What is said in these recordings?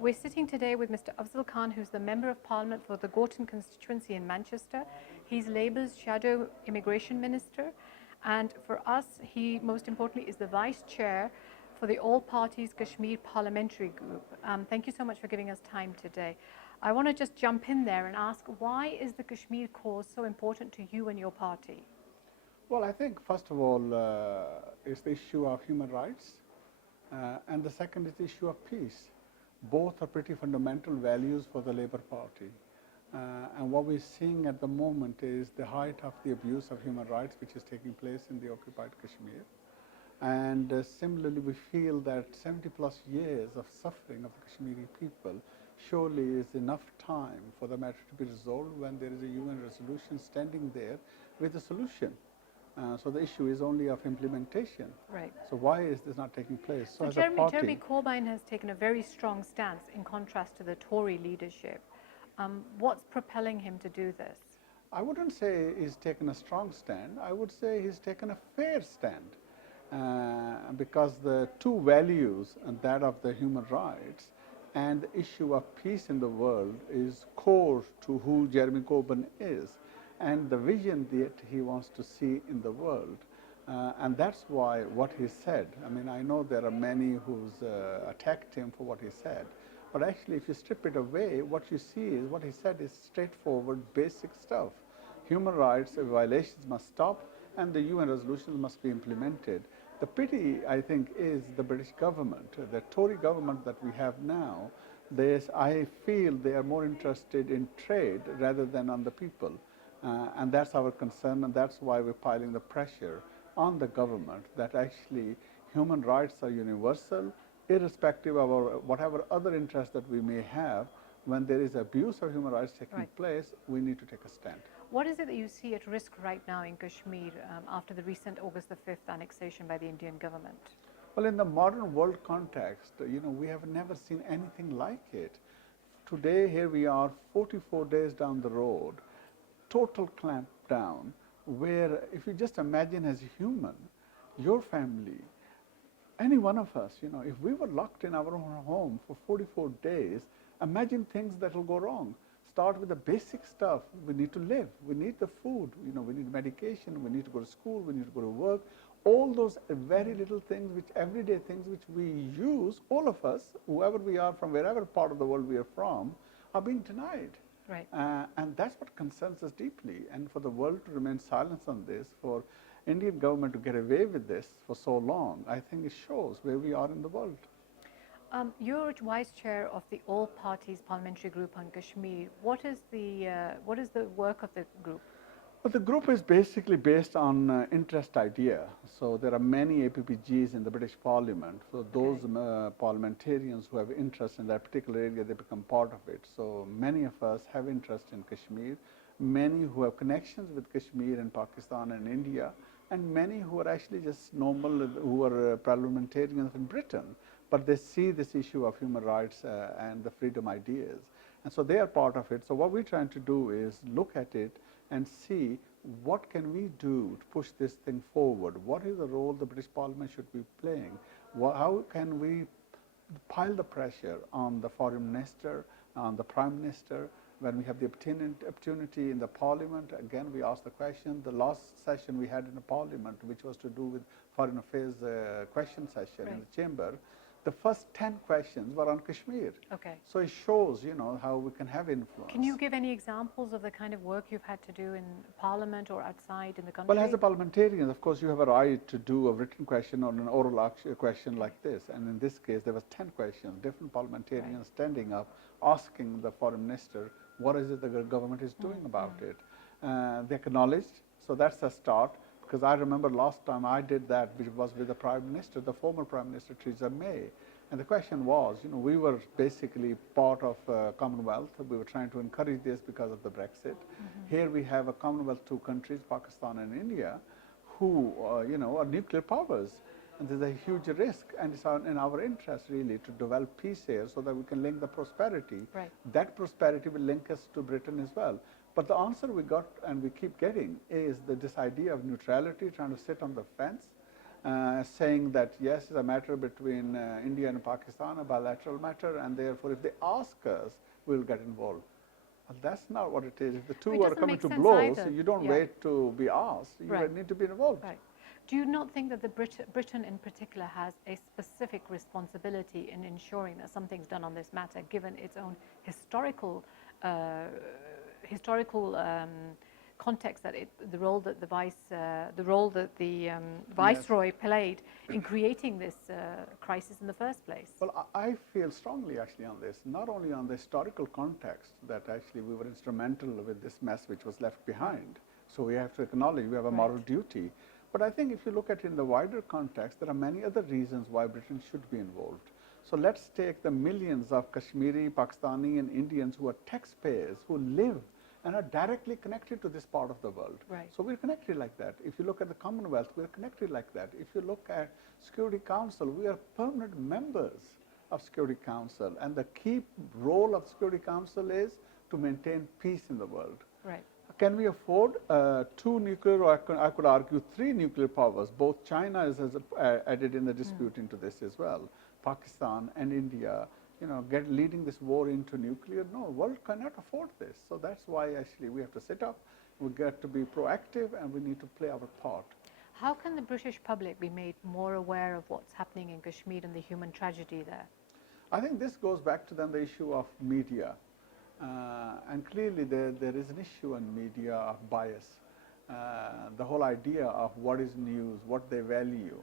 We're sitting today with Mr. Afzal Khan, who's the Member of Parliament for the Gorton constituency in Manchester. He's Labour's Shadow Immigration Minister, and for us, he most importantly is the Vice Chair for the All Parties Kashmir Parliamentary Group. Thank you so much for giving us time today. I want to just jump in there and ask, why is the Kashmir cause so important to you and your party? Well, I think first of all, it's the issue of human rights, and the second is the issue of peace. Both are pretty fundamental values for the Labour Party. And what we're seeing at the moment is the height of the abuse of human rights which is taking place in the occupied Kashmir. And similarly, we feel that 70 plus years of suffering of the Kashmiri people surely is enough time for the matter to be resolved when there is a UN resolution standing there with a solution. So the issue is only of implementation. Right. So why is this not taking place? So Jeremy Corbyn has taken a very strong stance in contrast to the Tory leadership. What's propelling him to do this? I wouldn't say he's taken a strong stand. I would say he's taken a fair stand, because the two values, and that of the human rights and the issue of peace in the world, is core to who Jeremy Corbyn is and the vision that he wants to see in the world. And that's why what he said, I mean, I know there are many who's attacked him for what he said, but actually if you strip it away, what you see is what he said is straightforward, basic stuff. Human rights violations must stop and the UN resolutions must be implemented. The pity, I think, is the British government, the Tory government that we have now. I feel they are more interested in trade rather than on the people. And that's our concern, and that's why we're piling the pressure on the government that actually human rights are universal, irrespective of whatever other interests that we may have. When there is abuse of human rights taking place, we need to take a stand. What is it that you see at risk right now in Kashmir after the recent August the 5th annexation by the Indian government? Well, in the modern world context, we have never seen anything like it. Today, here we are, 44 days down the road, total clampdown, where if you just imagine as a human, your family, any one of us, if we were locked in our own home for 44 days, imagine things that will go wrong. Start with the basic stuff. We need to live. We need the food. We need medication. We need to go to school. We need to go to work. All those very little things, everyday things which we use, all of us, whoever we are, from wherever part of the world we are from, are being denied. Right. And that's what concerns us deeply. And for the world to remain silent on this, for Indian government to get away with this for so long, I think it shows where we are in the world. You're Vice Chair of the All Parties Parliamentary Group on Kashmir. What is the work of the group? Well, the group is basically based on interest idea. So there are many APPGs in the British Parliament. So those parliamentarians who have interest in that particular area, they become part of it. So many of us have interest in Kashmir, many who have connections with Kashmir and Pakistan and India, and many who are actually just normal, who are parliamentarians in Britain, but they see this issue of human rights and the freedom ideas. And so they are part of it. So what we're trying to do is look at it and see what can we do to push this thing forward. What is the role the British Parliament should be playing? How can we pile the pressure on the Foreign Minister, on the Prime Minister? When we have the opportunity in the Parliament, again we ask the question. The last session we had in the Parliament, which was to do with Foreign Affairs question session in the chamber, the first 10 questions were on Kashmir. Okay. So it shows, how we can have influence. Can you give any examples of the kind of work you've had to do in Parliament or outside in the country? Well, as a parliamentarian, of course, you have a right to do a written question or an oral question like this. And in this case, there was 10 questions, different parliamentarians standing up, asking the Foreign Minister, what is it the government is doing about it? They acknowledged, so that's a start. Because I remember last time I did that, which was with the Prime Minister, the former Prime Minister Theresa May. And the question was, we were basically part of Commonwealth. We were trying to encourage this because of the Brexit. Here we have a Commonwealth, two countries, Pakistan and India, who, are nuclear powers. And there's a huge risk, and it's in our interest really to develop peace here so that we can link the prosperity. Right. That prosperity will link us to Britain as well. But the answer we got and we keep getting is this idea of neutrality, trying to sit on the fence, saying that yes, it's a matter between India and Pakistan, a bilateral matter, and therefore if they ask us, we'll get involved. Well, that's not what it is. If the two are coming to blows, you don't wait to be asked. You need to be involved. Right. Do you not think that Britain in particular has a specific responsibility in ensuring that something's done on this matter, given its own historical context, that the role that the Viceroy played in creating this crisis in the first place? Well, I feel strongly actually on this, not only on the historical context that actually we were instrumental with this mess which was left behind. So we have to acknowledge we have a moral duty. But I think if you look at it in the wider context, there are many other reasons why Britain should be involved. So let's take the millions of Kashmiri, Pakistani and Indians who are taxpayers, who live and are directly connected to this part of the world. Right. So we're connected like that. If you look at the Commonwealth, we're connected like that. If you look at Security Council, we are permanent members of Security Council, and the key role of Security Council is to maintain peace in the world. Right. Can we afford 2 nuclear, or I could argue 3 nuclear powers? Both China is added in the dispute into this as well. Pakistan and India, leading this war into nuclear. No, world cannot afford this. So that's why actually we have to sit up. We get to be proactive, and we need to play our part. How can the British public be made more aware of what's happening in Kashmir and the human tragedy there? I think this goes back to then the issue of media. And clearly there is an issue in media of bias. The whole idea of what is news, what they value,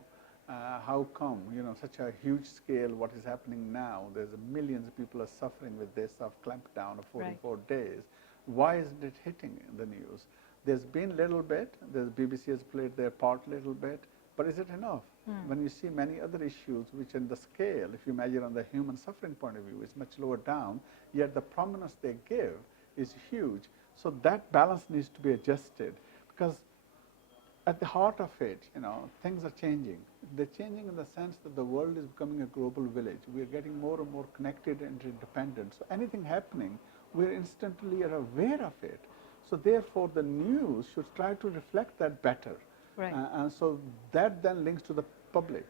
how come, such a huge scale, what is happening now, there's millions of people are suffering with this of clampdown of 44 days. Why isn't it hitting the news? There's been little bit, the BBC has played their part a little bit, but is it enough? When you see many other issues which in the scale, if you measure on the human suffering point of view, is much lower down, yet the prominence they give is huge. So that balance needs to be adjusted, because at the heart of it, things are changing. They're changing in the sense that the world is becoming a global village. We're getting more and more connected and interdependent. So anything happening, we're instantly aware of it. So therefore, the news should try to reflect that better. Right. And so that then links to the public.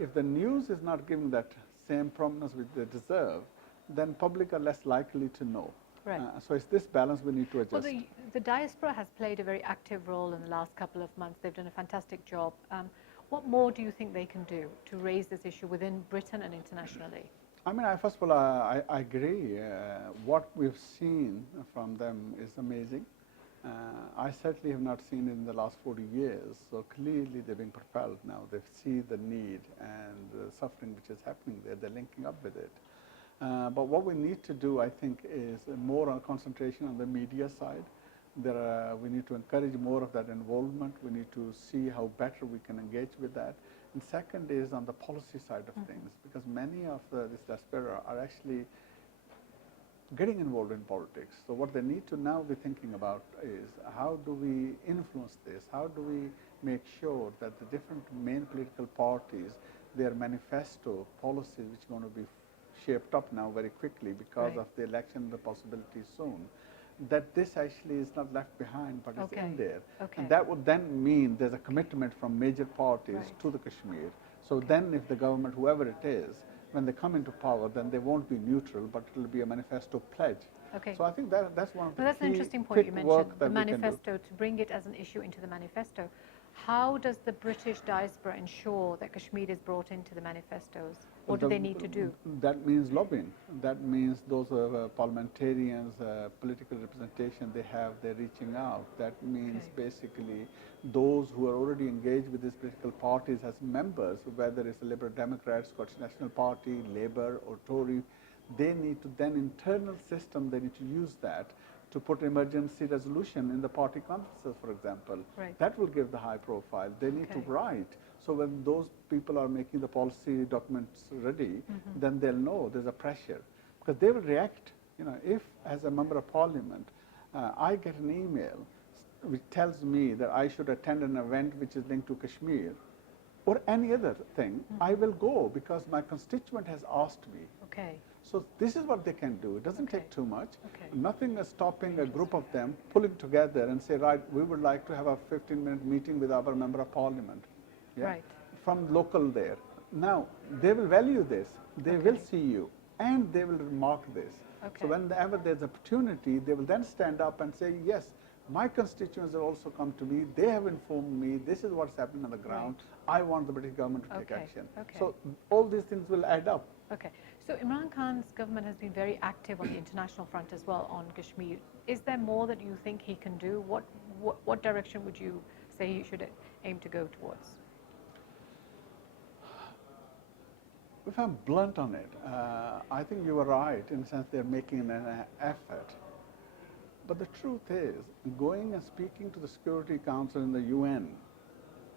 If the news is not giving that same prominence which they deserve, then public are less likely to know. Right. So it's this balance we need to adjust. Well, the Diaspora has played a very active role in the last couple of months. They've done a fantastic job. What more do you think they can do to raise this issue within Britain and internationally? I mean, first of all, I agree. What we've seen from them is amazing. I certainly have not seen it in the last 40 years, so clearly they're being propelled now. They see the need and the suffering which is happening there, they're linking up with it. But what we need to do, I think, is more on concentration on the media side. We need to encourage more of that involvement. We need to see how better we can engage with that. And second is on the policy side of things, because many of this diaspora are actually getting involved in politics. So what they need to now be thinking about is how do we influence this? How do we make sure that the different main political parties, their manifesto policies, which are going to be shaped up now very quickly because of the election, the possibility soon, that this actually is not left behind, but is in there. And that would then mean there's a commitment from major parties to the Kashmir. So then if the government, whoever it is, when they come into power, then they won't be neutral, but it will be a manifesto pledge. So I think that's one of the that's an interesting point you mentioned, the manifesto, to bring it as an issue into the manifesto. How does the British diaspora ensure that Kashmir is brought into the manifestos? What do they need to do? That means lobbying. That means those parliamentarians, political representation they have, they're reaching out. That means basically those who are already engaged with these political parties as members, whether it's the Liberal Democrats, Scottish National Party, Labour or Tory, they need to then internal system, they need to use that to put emergency resolution in the party conferences, for example. That will give the high profile. They need to write. So when those people are making the policy documents ready, then they'll know there's a pressure. Because they will react. If as a member of parliament, I get an email which tells me that I should attend an event which is linked to Kashmir, or any other thing, I will go because my constituent has asked me. So this is what they can do. It doesn't take too much. Nothing is stopping a group of them pulling together and say, right, we would like to have a 15-minute meeting with our member of parliament. from local there. Now, they will value this, they will see you, and they will remark this. So whenever there's opportunity, they will then stand up and say, yes, my constituents have also come to me, they have informed me, this is what's happening on the ground, I want the British government to take action. So all these things will add up. Okay. So Imran Khan's government has been very active on the international front as well on Kashmir. Is there more that you think he can do? What direction would you say he should aim to go towards? If I'm blunt on it, I think you are right in the sense they're making an effort. But the truth is, going and speaking to the Security Council in the UN,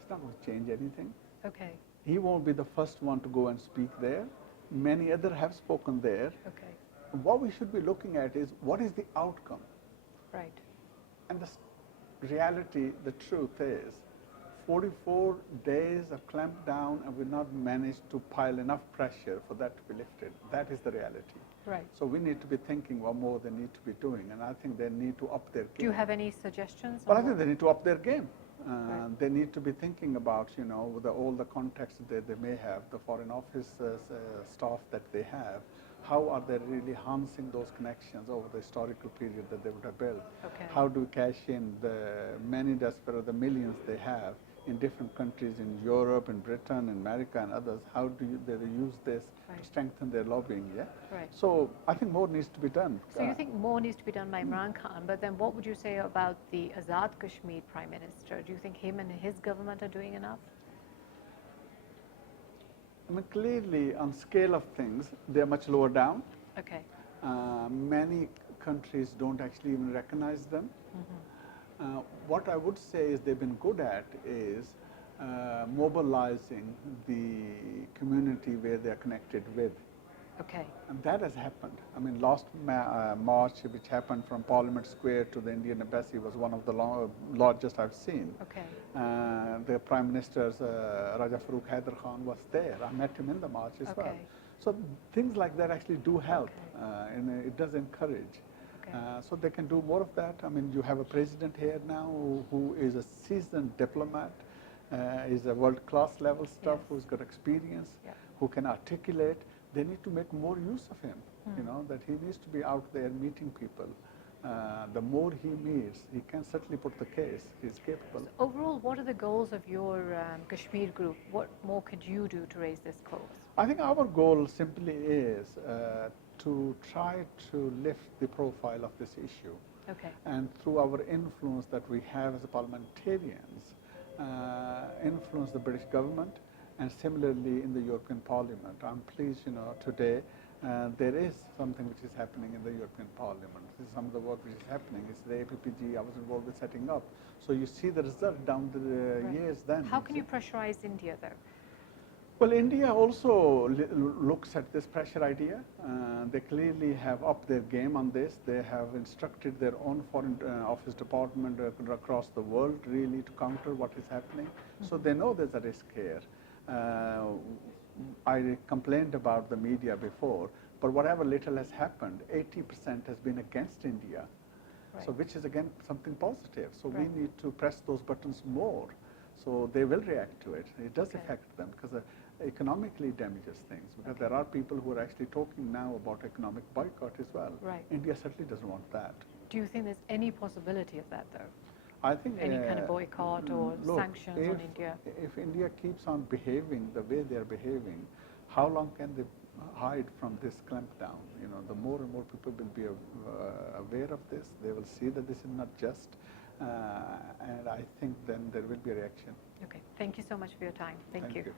it's not going to change anything. Okay. He won't be the first one to go and speak there. Many others have spoken there. Okay. What we should be looking at is what is the outcome? Right. And the reality, the truth is, 44 days of clampdown and we've not managed to pile enough pressure for that to be lifted. That is the reality. Right. So we need to be thinking what more they need to be doing, and I think they need to up their game. Do you have any suggestions? Well, I think they need to up their game. They need to be thinking about, you know, all the contacts that they may have, the Foreign Office staff that they have. How are they really harnessing those connections over the historical period that they would have built? Okay. How do we cash in the many diaspora, the millions they have in different countries in Europe, in Britain, in America and others? How do they use this to strengthen their lobbying? Yeah. Right. So I think more needs to be done. So you think more needs to be done by Imran Khan, but then what would you say about the Azad Kashmir Prime Minister? Do you think him and his government are doing enough? I mean, clearly, on scale of things, they're much lower down. Okay. Many countries don't actually even recognize them. What I would say is they've been good at is mobilizing the community where they're connected with. Okay. And that has happened. I mean, last March, which happened from Parliament Square to the Indian Embassy, was one of the largest I've seen. Okay. The Prime Minister's Raja Farooq Haider Khan was there. I met him in the march as well. So things like that actually do help, and it does encourage. So they can do more of that. I mean, you have a president here now who is a seasoned diplomat, is a world-class level stuff, who's got experience, who can articulate. They need to make more use of him, you know, that he needs to be out there meeting people. The more he meets, he can certainly put the case. He's capable. So overall, what are the goals of your Kashmir group? What more could you do to raise this cause? I think our goal simply is to try to lift the profile of this issue. Okay. And through our influence that we have as parliamentarians, influence the British government, and similarly in the European Parliament. I'm pleased, you know, today there is something which is happening in the European Parliament. This is some of the work which is happening. It's the APPG I was involved with setting up. So you see the result down the years then. How can you pressurize India though? Well, India also looks at this pressure idea. They clearly have upped their game on this. They have instructed their own foreign office department across the world really to counter what is happening. So they know there's a risk here. I complained about the media before, but whatever little has happened, 80% has been against India. So which is again something positive. So we need to press those buttons more. So they will react to it. It does affect them because economically damages things. Because there are people who are actually talking now about economic boycott as well. India certainly doesn't want that. Do you think there's any possibility of that though? I think any kind of boycott or sanctions on India? If India keeps on behaving the way they're behaving, how long can they hide from this clampdown? You know, the more and more people will be aware of this, they will see that this is not just, and I think then there will be a reaction. Okay, thank you so much for your time. Thank you.